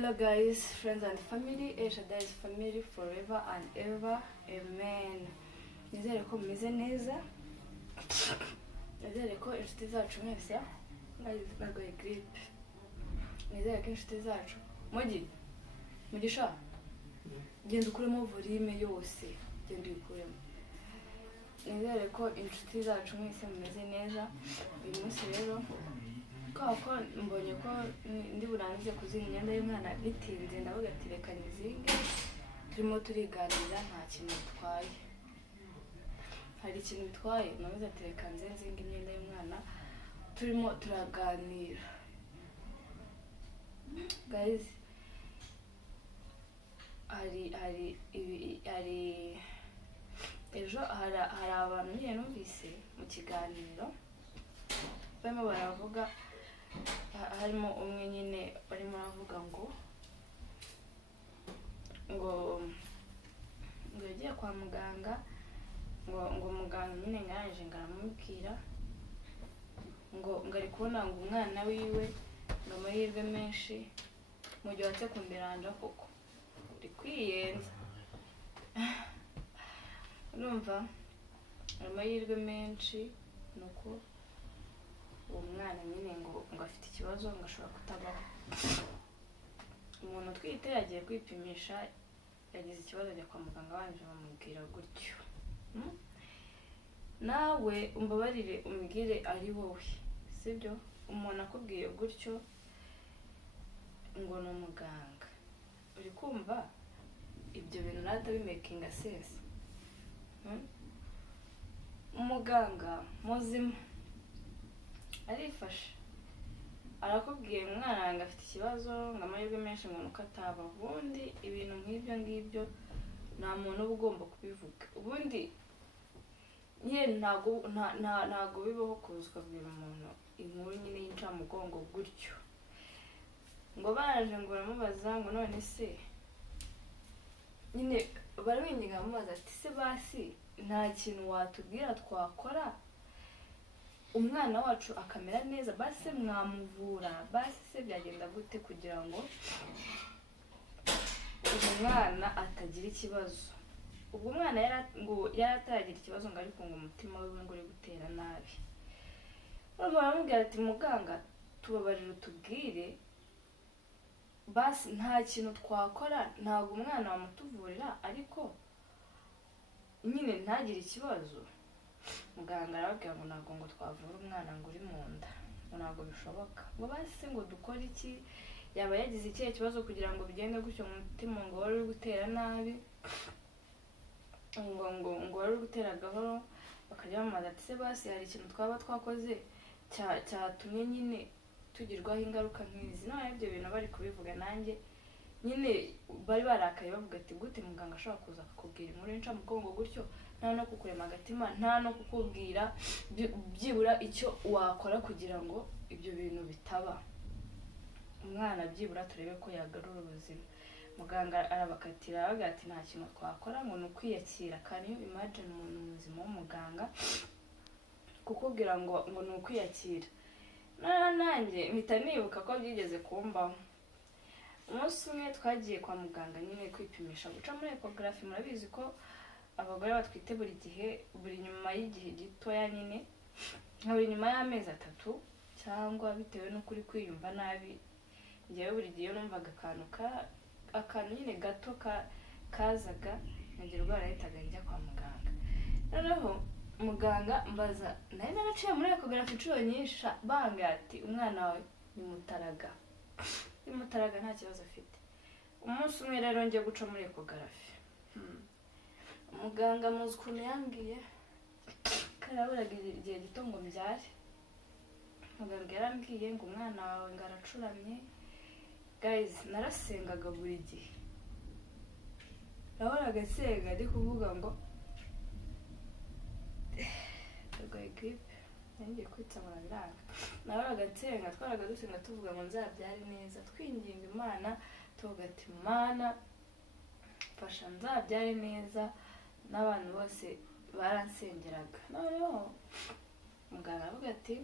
Hello guys, friends and family, Eshadai's family forever and ever, amen. Nizere ko meze neza. Nizere ko inshuti zacu mwese barwaye grippe. Nizere ko inshuti zacu Mugisha genda ukuremo volume yose, genda uyikuremo. Nizere ko inshuti zacu mwese mumeze neza. Uyu munsi rero ko mbonye ko ndi burangize kuzinga imyenda y'umwana bitinze, ndavuga ati reka nizinge, turimo turiganira nta kintu bitwaye. Hari ikintu bitwaye, navuze ati reka nzinga imyenda y'umwana turimo turaganira. Guys, hari ejo hari abantu nyine numvise mu kiganiro barimo baravuga, harimo umwe nyine barimo aravuga ngo yagiye kwa muganga, ngo muganga nyine ngaraje ngaramubwira ngo ari kubona ngo umwana wiwe ngo amahirwe menshi mu gihe watse kumberanja koko uri kwiyenza. Urumva amahirwe menshi nuko uwo mwana nyine ngo afite ikibazo ngo ashobora kutabaho. Umuntu twite yagiye kwipimisha, yagize ikibazo ajya kwa muganga, banje bamubwira gutyo. Nawe umbabarire umbwire ari wowe, sibyo? Umuntu akubwiye gutyo ngo ni umuganga, uri kumva ibyo bintu nata bimakinga sense? Umuganga muzima arifashe arakubwiye umwana wanjye afite ikibazo ngo amahirwe menshi ngo nuko ataba. Ubundi ibintu nk'ibyo ngibyo nta muntu uba ugomba kubivuga. Ubundi nyine ntago bibaho kuza ukabwira umuntu inkuru nyine y'incamugongo gutyo. Ngo baraje ngo baramubaza ngo none se nyine baramwinginga bamubaza ati se basi nta kintu watubwira twakora umwana wacu akamera neza, basi mwamuvura, basi se byagenda gute kugira ngo umwana atagira ikibazo? Ubwo umwana yarataragira ikibazo ngo ariko ngo umutima wiwe ngo uri gutera nabi. Baramubwira ati muganga tubabarira utubwire, basi nta kintu twakora, ntabwo umwana wamutuvurira ariko nyine ntagire ikibazo. Muganga arababwira ngo ntabwo ngo twavura umwana ngo uri mu nda, ngo ntabwo bishoboka. Ngo basi ngo dukore iki? Yaba yagize ikihe kibazo kugira ngo bigende gutyo mu mutima ngo wari uri gutera nabi, ngo wari uri gutera gahoro. Bakajya bamubaza ati se basi hari ikintu twaba twakoze cyatumye nyine tugirwaho ingaruka nk'izi? None ibyo bintu bari kubivuga nanjye nyine bari barakaye bavuga ati gute muganga ashobora kuza akakubwira inkuru y'incamugongo gutyo, nta no kukurema agatima, nta no kukubwira byibura icyo wakora kugira ngo ibyo bintu bitaba, umwana byibura turebe ko yagarura ubuzima. Muganga arabakatira aravuga ati nta kintu twakora, ngo ni ukwiyakira. Can you imagine umuntu muzima w'umuganga kukubwira ngo ni ukwiyakira? Nanjye mpita nibuka ko byigeze kumbaho. Umunsi umwe twagiye kwa muganga nyine kwipimisha, guca muri ecography. Murabizi ko abagore batwite buri nyuma y'igihe gitoya nyine, nka buri nyuma y'amezi 3 cyangwa bitewe n'uko uri kwiyumva nabi. Njyewe buri gihe numvaga akantu nyine gato kazaga nkagira ubwoba, nahitaga njya kwa muganga. Noneho muganga mbaza, nari naraciye muri ecography inshuro nyinshi, banga ati umwana wawe ni mutaraga nta kibazo afite. Umunsi umwe rero njye guca muri ecography, muganga muzi ukuntu yambwiye karaburaga igihe gito ngo mbyare. Muganga yarambwiye ngo umwana wawe ngo aracuramye. Guys, narasengaga buri gihe, nahoraga senga ndi kuvuga ngo arwaye grippe, ngiye kwitsamura biranga. Nahoraga nsenga, twaraga dusenga tuvuga ngo nzabyare neza, twinginga Imana tuvuga ati Mana fasha nzabyare neza. N'abantu bose baransengeraga. Noneho muganga avuga ati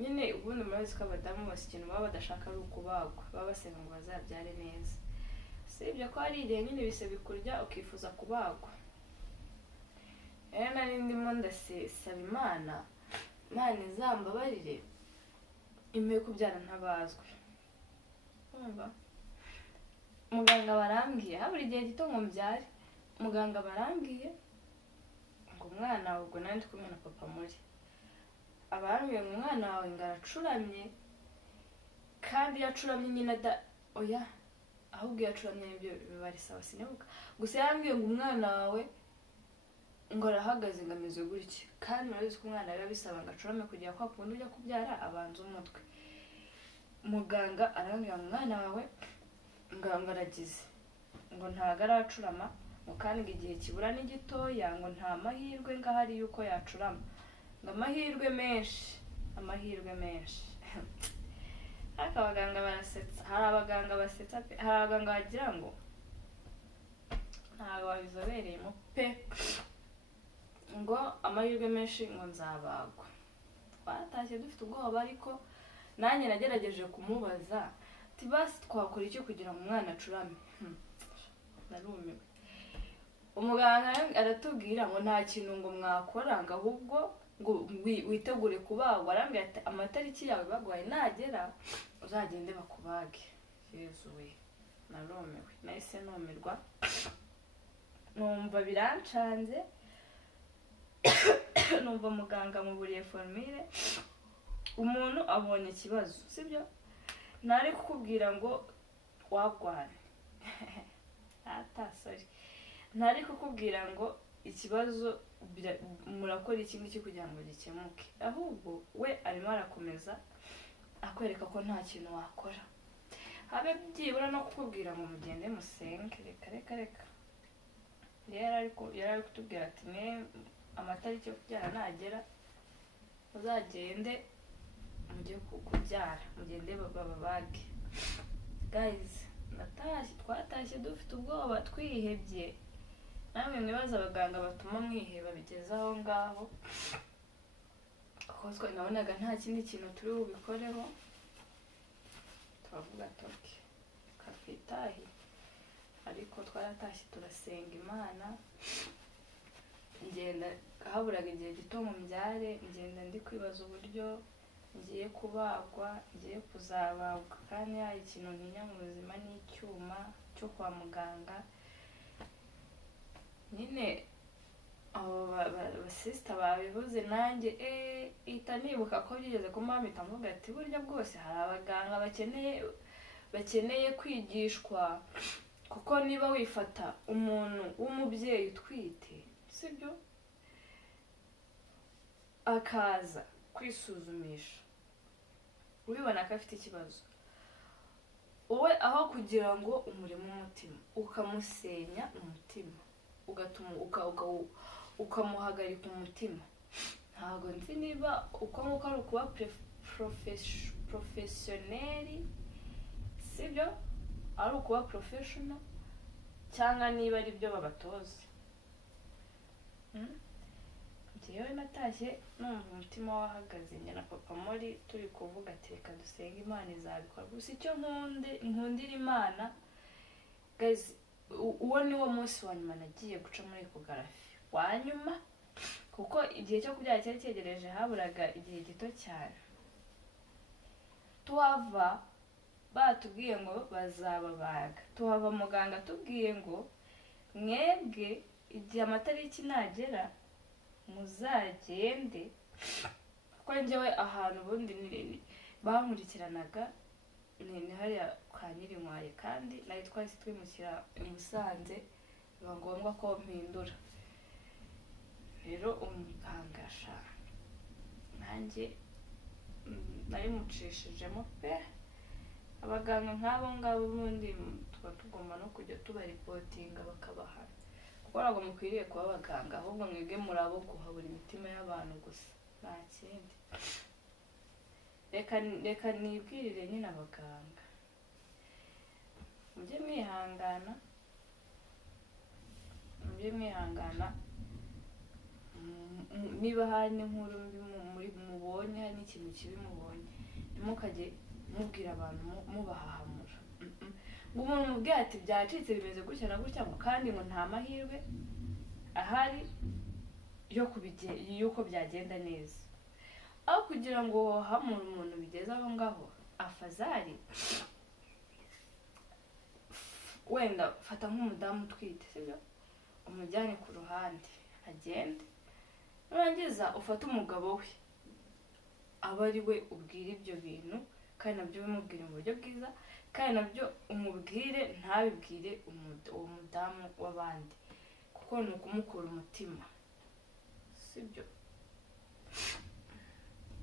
nyine ubundi murabizi ko abadamu bose ikintu baba badashaka ari ukubagwa, baba basenga ngo bazabyare neza. Si ibyo ko hari igihe nyine bise bikurya ukifuza kubagwa. Nari ndimo ndasaba Imana izambabarire impe kubyara ntabazwe. Umva, muganga barambwiye habura igihe gito ngo mbyare, muganga barambwiye ngo umwana wawe, ubwo nari ndi kumwe na papa muri, abambwiye ngo umwana wawe ngo aracuramye, kandi yacuramye nyine oya ahubwo yacuramye nibyo bibari sawa sinibuka, gusa yambwiye ngo umwana wawe ngo arahagaze ngo ameze gutya, kandi murabizi ko umwana biba bisaba ngo acurame kugira kwa kundi ujya kubyara abanza umutwe. Muganga arambwira ngo umwana wawe ngo aragize, ngo ntago aracurama, ngo kandi igihe kibura ni gitoya, ngo nta mahirwe ngo ahari yuko yacurama, ngo amahirwe menshi ariko abaganga barasetsa. Hari abaganga basetsa pe, hari abaganga bagira ngo ntabwo babizobereyemo pe, ngo amahirwe menshi ngo nzabagwa. Twaratashye dufite ubwoba, ariko nanjye nagerageje kumubaza ati basi twakora iki kugira ngo umwana acurame. Narumiwe. Umuganga aratubwira ngo nta kintu ngo mwakora, ngo ahubwo ngo witegure kubagwa. Arambwira ati amatariki yawe bagwaye nagera uzagende bakubage. Yezu we, narumiwe, nahise numirwa, numva birancanze. Numva muganga muburiye formule, umuntu abonye ikibazo sibyo, ntari kukubwira ngo wagwane sorry, ntari kukubwira ngo ikibazo murakora iki ngiki kugira ngo gikemuke, ahubwo we arimo arakomeza akwereka ko nta kintu wakora, habe byibura no kukubwira ngo mugende musenge. Reka yari ari kutubwira ati amatariki yo kubyara nagera uzagende mujye kubyara, mugende bababage. Guys, twatashye dufite ubwoba, twihebye. Namwe mwibaza abaganga batuma mwiheba bigeze aho ngaho, kuko nabonaga nta kindi kintu turi bubikoreho, turavuga toke katwitahi. Ariko twaratashye turasenga Imana, ngenda haburaga igihe gito mu mbyare, ngenda ndi kwibaza uburyo ngiye kubagwa, ngiye kuzabagwa, kandi hari ikintu ntinya mu buzima n'icyuma cyo kwa muganga. Nyine abo basista babivuze, nanjye ihita nibuka ko byigeze kumpamita mvuga ati burya bwose hari abaganga bakeneye kwigishwa, kuko niba wifata umuntu w'umubyeyi utwite sibyo akaza kwisuzumisha ubibona ko afite ikibazo, wowe aho kugira ngo umurimo umutima ukamusenya umutima, ugatuma ukamuhagarika umutima. Ntabwo nzi niba uko nguko ari ukuba professioneri sibyo, ari ukuba professional, cyangwa niba ari byo babatoza. Njyewe natashye numva umutima wahagaze, njye na papa muri turi kuvuga ati reka dusenge Imana izabikora. Gusa icyo nkundira Imana guys, uwo niwo munsi wa nyuma nagiye guca muri ecography wa nyuma, kuko igihe cyo kubyara cyari cyegereje, haburaga igihe gito cyane. Tuhava batubwiye ngo bazababaga, tuhava muganga atubwiye ngo mwebwe igihe amatariki nagera muzagende, kuko njyewe ahantu ubundi bankurikiranaga ni hariya kwa Nyirinkwaye, kandi nari twahise twimukira i Musanze, biba ngombwa ko mpindura. Rero umuganga nanjye nari mucishijemo pe. Abaganga nk'abo ngabo ubundi tuba tugomba no kujya tubaripotinga bakabahana, kuko ntabwo mukwiriye kuba abaganga, ahubwo mwebwe muri abo guhabura imitima y'abantu gusa, nta kindi. Reka nibwirire nyine abaganga, mujye mwihangana, niba hari n'inkuru mbi mubonye hari n'ikintu kibi mubonye ntimukajye mubwira abantu mubahahamura ngo umuntu mubwira ati byacitse bimeze gutya na gutya ngo kandi ngo nta mahirwe ahari yuko byagenda neza aho kugira ngo wahamure umuntu bigeze aho ngaho afazari wenda fata nk'umudamu utwite sibyo umujyane ku ruhande agende nurangiza ufate umugabo we aba ari we ubwira ibyo bintu kandi nabyo bimubwire mu buryo bwiza kandi nabyo umubwire ntabibwire uwo mudamu w'abandi kuko ni ukumukura umutima sibyo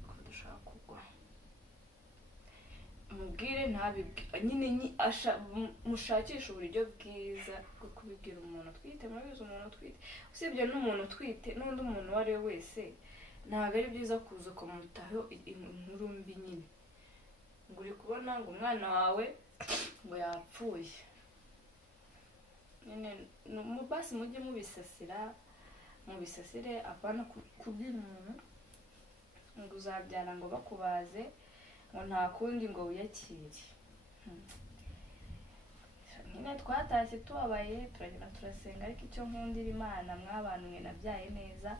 ko dushaka kugwa umubwire ntabibwire nyine mushakisha uburyo bwiza bwo kubibwira umuntu utwite murabizi umuntu utwite usibye n'umuntu utwite n'undi muntu uwo ari we wese ntabwo ari byiza kuza ukamutaho inkuru mbi nyine ngo uri kubona ngo umwana wawe ngo yapfuye nyine basi mujye mubisasire apana kubwira umuntu ngo uzabyara ngo bakubaze ngo nta kundi ngo wiyakire nyine twatashye tubabaye turagenda turasenga ariko icyo nkundira Imana mw'abantu mwe nabyaye neza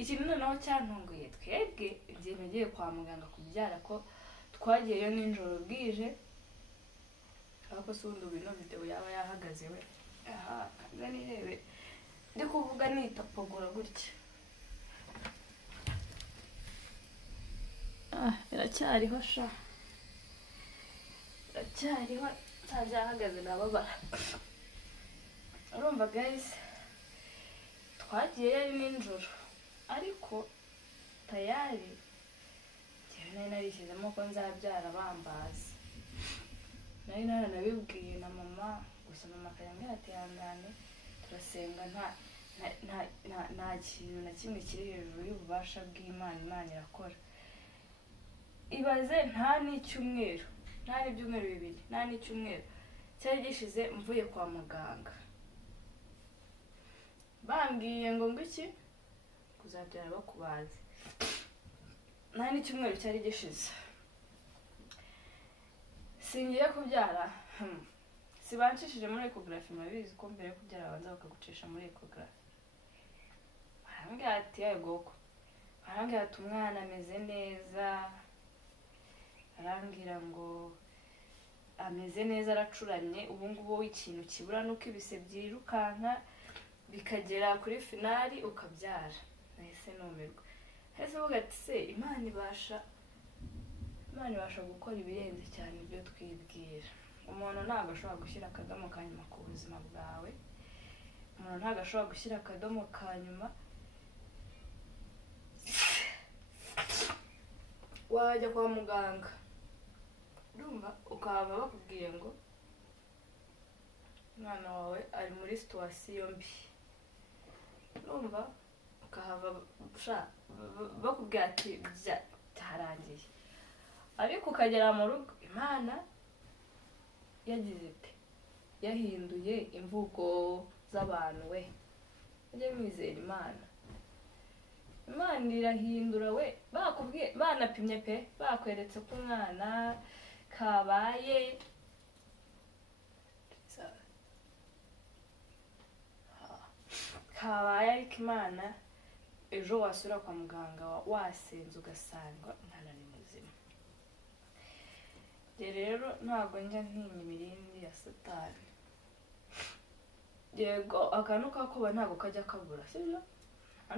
ikintu noneho cyantunguye twebwe igihe nagiye kwa muganga kubyara ko twagiyeyo nijoro bwije ariko se ubundi bino video yaba yahagaze we aha nirebe ndi kuvuga nitapogora gutya iracyariho sha iracyariho cyajya ahagaze nababara urumva guys twagiye yari nijoro ariko tayari nari narishyizemo ko nzabyara bambaza nari naranabibwiye na mama gusa mama akayambwira ati hangane turasenga nta kintu na kimwe kiri hejuru y'ububasha bw'Imana Imana irakora ibaze nta n'icyumweru nta n'ibyumweru bibiri nta n'icyumweru cyari gishize mvuye kwa muganga bambwiye ngo iki kuzabyara bakubaze nta n'icyumweru cyari gishize singiye kubyara sibanshishije muri ecography murabizi ko mbere yo kubyara abanza bakagucisha muri ecography barambwira ati yego barambwira ati umwana ameze neza arambwira ngo ameze neza aracuramye ubu ngubu ikintu kibura nuko ibise byirukanka bikagera kuri finali ukabyara nahise numirwa hese uvuga ati se Imana ibasha gukora ibirenze cyane ibyo twibwira umuntu ntabwo ashobora gushyira akadomo ka nyuma ku buzima bwawe umuntu ntabwo ashobora gushyira akadomo ka nyuma wajya kwa muganga urumva ukaba bakubwiye ngo umwana wawe ari muri situation mbi urumva ukahava bakubwira ati byarangiye ariko ukagera mu rugo Imana yagize ite yahinduye imvugo z'abantu we ujye mwizera Imana irahindura we bakubwiye banapimye pe bakweretse ko umwana kabaye ariko Imana ejo wasura kwa muganga wasenze ugasanga umwana ni muzima rero ntabwo njya ntinya imirindi ya satani yego akantu kakuba ntabwo kajya kabura sibyo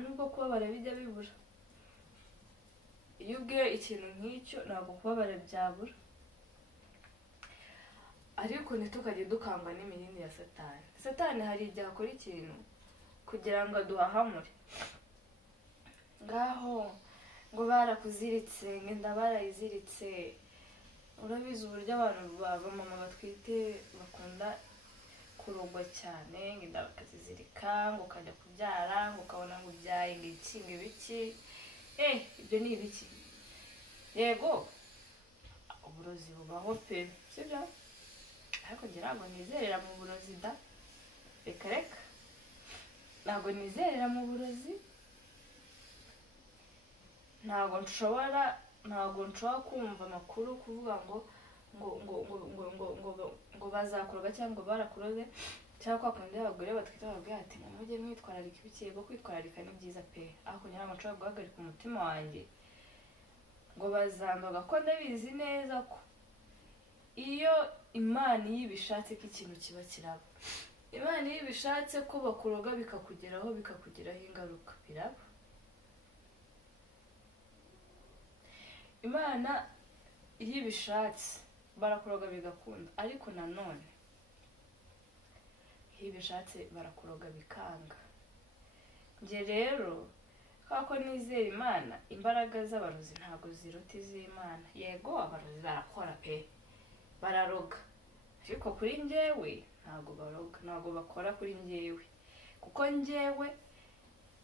nubwo kubabara bijya bibura iyo ubwiye ikintu nk'icyo ntabwo kubabara byabura ariko ntitukajye dukangwa n'imirindi ya satani hari igihe akora ikintu kugira ngo aduhahamure ngaho ngo barakuziritse ngenda barayiziritse urabizi uburyo abantu b'abamama batwite bakunda kurogwa cyane ngenda bakazizirika ngo ukajya kubyara ngo ukabona ngo ubyaye ngo ibiki ibyo ni ibiki yego uburozi bubaho pe sibyo ariko ngira ngo nizerera mu burozi da reka ntabwo nizerera mu burozi ntabwo nshobora kumva amakuru kuvuga ngo bazakuroga cyangwa barakuroze cyangwa kwa kundi abagore batwita babwira ati mujye mwitwararika ibikego kwitwararika ni byiza pe ariko nyine nshobora guhagarika umutima wanjye ngo bazandoga ko ndabizi neza ko iyo Imana yibishatse ko ikintu kiba kiraba Imana yibishatse ko bakuroga bikakugeraho ingaruka biraba Imana yibishatse barakuroga bigakunda ariko nanone yibishatse barakuroga bikanga nge rero kako nizera Imana imbaraga z'abarozi ntago ziruta iz'Imana yego abarozi barakora pe bararoga ariko kuri njyewe ntago baroga ntago bakora kuri njyewe kuko njyewe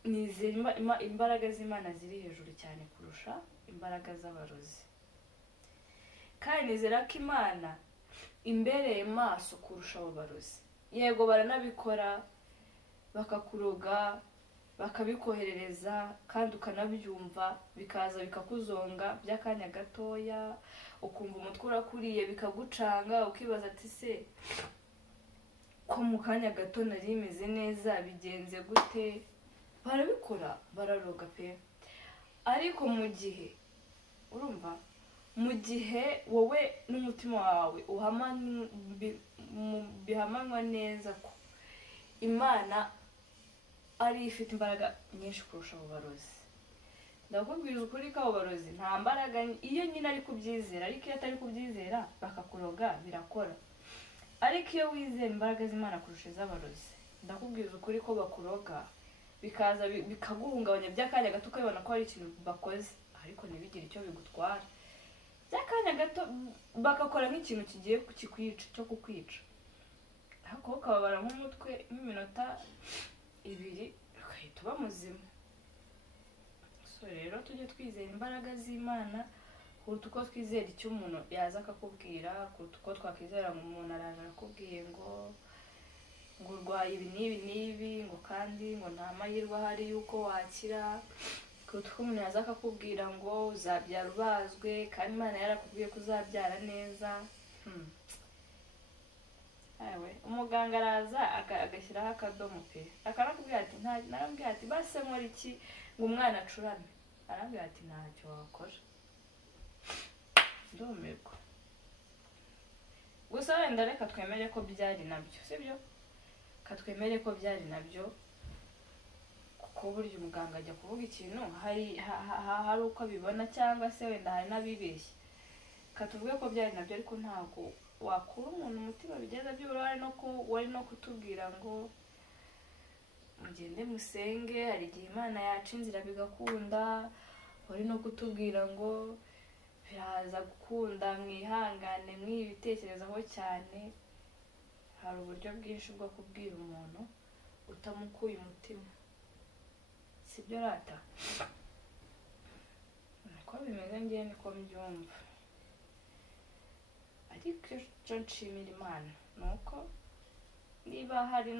nizera imbaraga z'Imana ziri hejuru cyane kurusha imbaraga z'abarozi kandi nizera ko Imana imbereye maso kurusha abo barozi yego baranabikora bakakuroga bakabikoherereza kandi ukanabyumva bikaza bikakuzonga by'akanya gatoya ukumva umutwe urakuriye bikagucanga ukibaza ati se ko mu kanya gato nari imeze neza bigenze gute barabikora bararoga pe ariko mu gihe urumva mu gihe wowe n'umutima wawe bihamanywa neza ko Imana ari ifite imbaraga nyinshi kurusha abo barozi ndakubwira ukuri ko abo barozi nta mbaraga iyo nyine ari kubyizera ariko iyo atari kubyizera bakakuroga birakora ariko iyo wizera imbaraga z'Imana kurusha iz'abarozi ndakubwira ukuri ko bakuroga bikaza bikaguhungabanya by'akanya gato ukabona ko hari ikintu bakoze ariko ntibigire icyo bigutwara by'akanya gato bagakora nk'ikintu kigiye kukwica cyo kukwica ariko ukababara nk'umutwe nk'iminota 2 ukahita uba muzima so rero tujye twizera imbaraga z'Imana kuruta uko twizera icyo umuntu yaza akakubwira kuruta uko twakwizera ngo umuntu araje arakubwiye ngo urwaye ibi n'ibi ngo kandi ngo nta mahirwe ahari yuko wakira kuruta uko umuntu yaza akakubwira ngo uzabyara ubazwe kandi Imana yarakubwiye ko uzabyara neza umuganga araza agashyiraho akadomo pe akarakubwira ati narambwira ati base nkora iki ngo umwana acurame arambwira ati ntacyo wakora ndumirwa gusa wenda reka twemere ko byari nabyo sibyo katwemere ko byari nabyo kuko burya umuganga ajya kuvuga ikintu hari uko abibona cyangwa se wenda hari n'abibeshye katuvuge ko byari nabyo ariko ntabwo wakura umuntu umutima bigenda by'ubura wari no kutubwira ngo mugende musenge hari igihe Imana yaca inzira bigakunda wari no kutubwira ngo biraza gukunda mwihangane mwibitekerezaho cyane hari uburyo bwinshi bwo kubwira umuntu utamukuye umutima sibyo rata niko bimeze ngiye niko mbyumva ariko icyo nshimira Imana nuko niba hari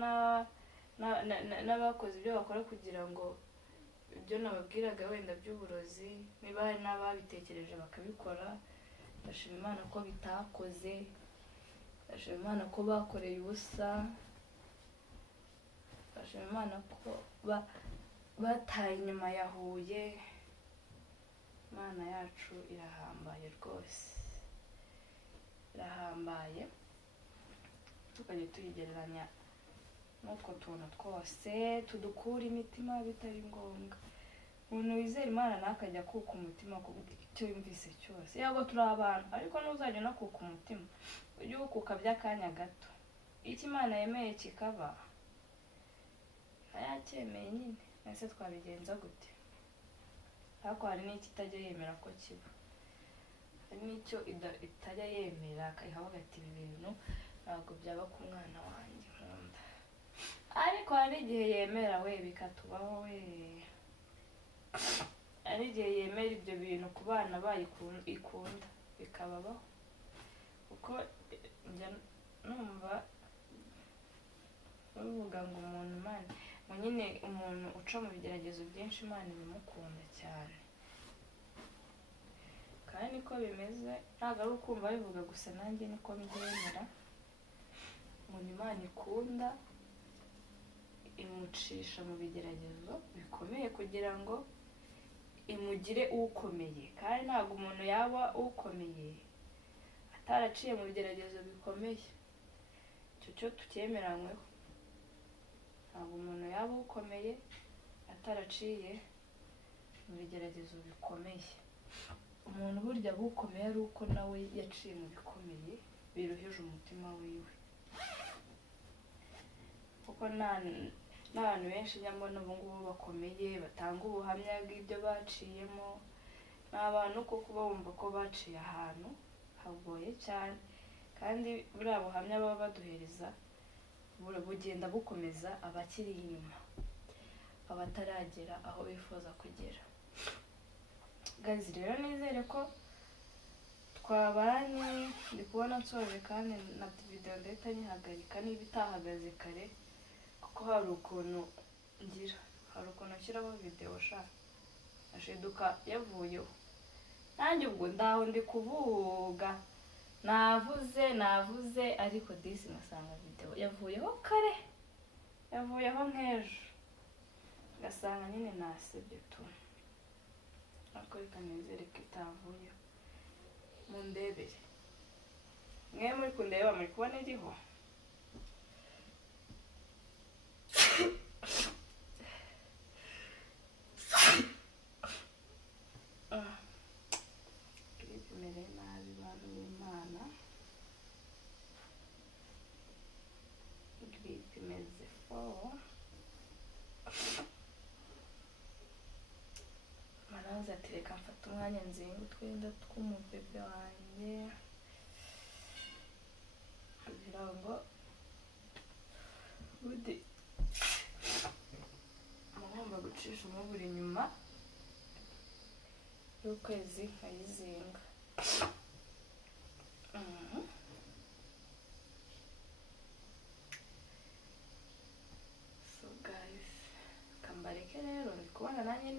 n'abakoze ibyo bakora kugira ngo ibyo nababwiraga wenda by'uburozi niba hari n'ababitekereje bakabikora ndashima Imana ko bitakoze ndashima Imana ko bakoreye ubusa ndashima Imana ko bataye inyuma yahuye Imana yacu irahambaye rwose irahambaye tukajya tuyigereranya n'utwo tuntu twose tudukura imitima bitari ngombwa umuntu wizera Imana nakajya kuka umutima icyo yumvise cyose yego turi abantu ariko n'uzajya no kuka umutima ujye ukuka by'akanya gato icyo Imana yemeye kikaba yacyemeye nyine ese twabigenza gute ariko hari n'ikitajya yemera ko kiba hari n'icyo itajya yemera ikavuga ati ibi bintu ntabwo byaba ku mwana wanjye nkunda ariko hari igihe yemera we bikatubaho we hari igihe yemera ibyo bintu ku bana bayikunda bikababaho kuko njya numva bavuga ngo umuntu Imana ngo nyine umuntu uca mu bigeragezo byinshi Imana ibimukunda cyane kandi niko bimeze ntabwo ari ukumva bivuga gusa nanjye niko mbyemera umuntu Imana ikunda imucisha mu bigeragezo bikomeye kugira ngo imugire ukomeye kandi ntabwo umuntu yaba ukomeye ataraciye mu bigeragezo bikomeye icyo cyo tucyemeranyweho ntabwo umuntu yaba ukomeye ataraciye mu bigeragezo bikomeye umuntu burya bukomeye ari uko nawe yaciye mu bikomeye biruhije umutima wiwe kuko n'abantu benshi nyamara ubu ngubu bakomeye batanga ubuhamya bw'ibyo baciyemo ni abantu kuko bumva ko baciye ahantu hagoye cyane kandi buriya buhamya baba baduhereza bugenda bukomeza abakiri inyuma abataragera aho bifuza kugera gazi rero nizere ko twabanye ndi kubona nsoje kandi na video ndahita nyihagarika niba itahagaze kare kuko hari ukuntu nshyiraho video sha ashiduka yavuyeho nanjye ubwo ndaho ndi kuvuga navuze ariko Deissy ngasanga video yavuyeho kare yavuyeho nk'ejo ngasanga nyine nasebye tu ariko reka nizere ko itavuyeho mundebere mwe muri kundeba muri kubona iriho bimere nabi bantu b'Imana gripe imeze fo maraza ati reka mfata umwanya nzinga utwenda tw'umubebe wanjye kugira ngo budi mugomba gucisha umubiri inyuma y'ukwezi nkayizinga so guys kambareke rero ndi kubona nanjye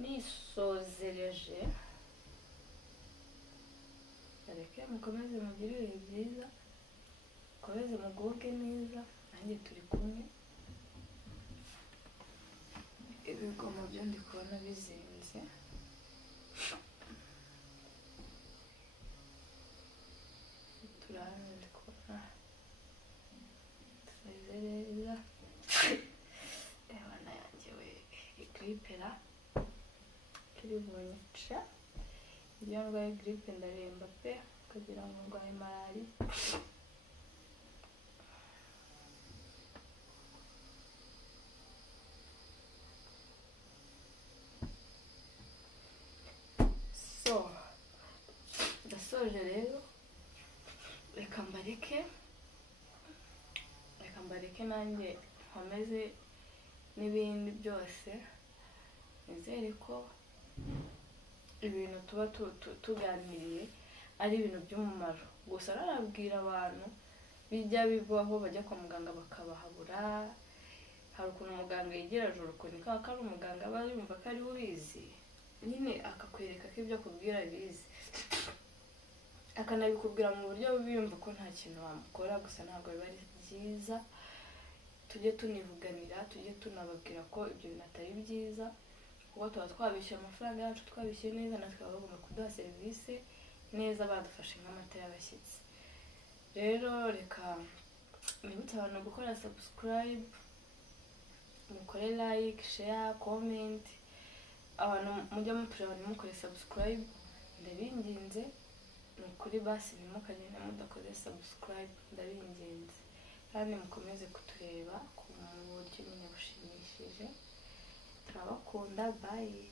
nisozereje bareke mukomeze mugire ibihe byiza mukomeze mugubwe neza nanjye turi kumwe ibigomo byo ndi kubona bizinze turane ndi kubona tusezereza ebana yanjye we igripera turi bunyica iyo ndwaye gripe ndaremba pe kugira ngo ndwaye malariya ndasoje rero reka mbareke nanjye nkomeze n'ibindi byose nizere ko ibintu tuba tuganiriye ari ibintu by'umumaro gusa narabwira abantu bijya bibaho bajya kwa muganga bakabahabura hari ukuntu umuganga yegera joro ukuntu ko ari umuganga aba yumva ko ari ubizi nyine akakwereka ko ibyo akubwira bizi akanabikubwira mu buryo biyumva ko nta kintu wamukora gusa ntabwo biba ari byiza tujye tunivuganira tujye tunababwira ko ibyo bintu atari byiza kuko tuba twabishyura amafaranga yacu twabishyuye neza natwe baba bagomba kuduha serivisi neza badufashe nk'amata y'abashyitsi rero reka nibutse abantu gukora subscribe mukore like share comment abantu mujya mutureba nimukore subscribe ndabinginze nukuri basi ntimukagende mudakoze subscribe ndabinginze kandi mukomeze kutureba ku buryo nyine bushimishije turabakunda bye.